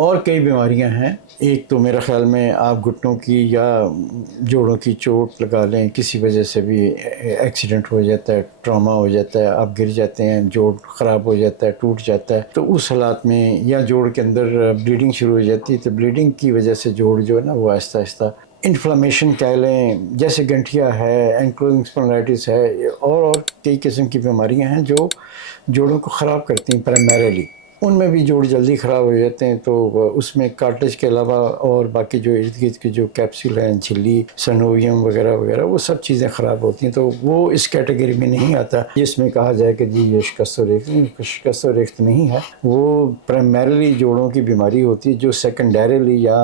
اور کئی بیماریاں ہیں. ایک تو میرا خیال میں آپ گھٹنوں کی یا جوڑوں کی چوٹ لگا لیں, کسی وجہ سے بھی ایکسیڈنٹ ہو جاتا ہے, ٹراما ہو جاتا ہے, آپ گر جاتے ہیں, جوڑ خراب ہو جاتا ہے, ٹوٹ جاتا ہے, تو اس حالات میں یا جوڑ کے اندر بلیڈنگ شروع ہو جاتی ہے, تو بلیڈنگ کی وجہ سے جوڑ جو ہے نا وہ آہستہ آہستہ انفلمیشن کہہ لیں, جیسے گنٹھیا ہے, اینکلوزنگ اسپونڈلائٹس ہے, اور کئی قسم کی بیماریاں ہیں جو جوڑوں کو خراب کرتی ہیں پرائمریلی. ان میں بھی جوڑ جلدی خراب ہو جاتے ہیں, تو اس میں کارٹلیج کے علاوہ اور باقی جو ارد گرد کے جو کیپسول ہیں, جھلی, سنوویم وغیرہ وغیرہ, وہ سب چیزیں خراب ہوتی ہیں. تو وہ اس کیٹیگری میں نہیں آتا جس میں کہا جائے کہ جی یہ شکست و ریخت. شکست و ریخت نہیں ہے, وہ پرائمریلی جوڑوں کی بیماری ہوتی ہے جو سیکنڈریلی یا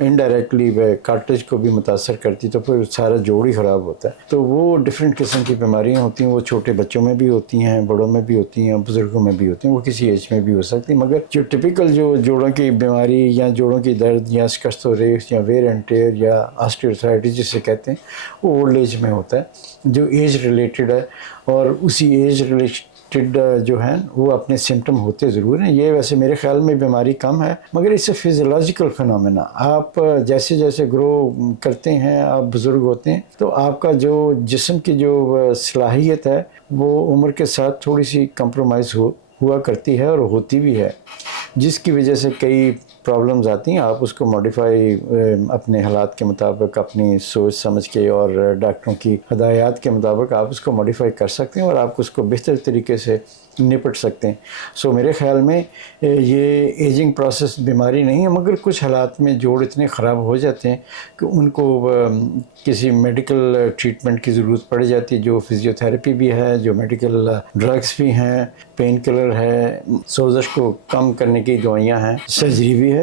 انڈائریکٹلی کارٹلیج کو بھی متاثر کرتی, تو پھر سارا جوڑ ہی خراب ہوتا ہے. تو وہ ڈفرینٹ قسم کی بیماریاں ہوتی ہیں, وہ چھوٹے بچوں میں بھی ہوتی ہیں, بڑوں میں بھی ہوتی ہیں, بزرگوں میں بھی ہوتی ہیں, وہ کسی ایج میں بھی ہو سکتی ہیں. مگر جو ٹپیکل جو جوڑوں کی بیماری یا جوڑوں کی درد یا شکست و ریخت یا ویئر اینڈ ٹیئر یا آسٹیوارتھرائٹس جسے کہتے ہیں, وہ اولڈ ایج میں ہوتا ہے, جو ایج ریلیٹڈ ہے. اور اسی ایج ریلیٹڈ جو ہیں وہ اپنے سمٹم ہوتے ضرور ہیں. یہ ویسے میرے خیال میں بیماری کم ہے, مگر اس سے فزیولوجیکل فنومینا, آپ جیسے جیسے گرو کرتے ہیں, آپ بزرگ ہوتے ہیں, تو آپ کا جو جسم کی جو صلاحیت ہے وہ عمر کے ساتھ تھوڑی سی کمپرومائز ہوا کرتی ہے, اور ہوتی بھی ہے, جس کی وجہ سے کئی پرابلمز آتی ہیں. آپ اس کو ماڈیفائی اپنے حالات کے مطابق, اپنی سوچ سمجھ کے اور ڈاکٹروں کی ہدایات کے مطابق آپ اس کو ماڈیفائی کر سکتے ہیں, اور آپ اس کو بہتر طریقے سے نپٹ سکتے ہیں. سو میرے خیال میں یہ ایجنگ پروسیس بیماری نہیں ہے, مگر کچھ حالات میں جوڑ اتنے خراب ہو جاتے ہیں کہ ان کو کسی میڈیکل ٹریٹمنٹ کی ضرورت پڑ جاتی ہے, جو فزیوتھراپی بھی ہے, جو میڈیکل ڈرگس بھی ہیں, پین کلر ہے, سوزش کو کم کرنے کی دوائیاں ہیں, سرجری بھی ہے.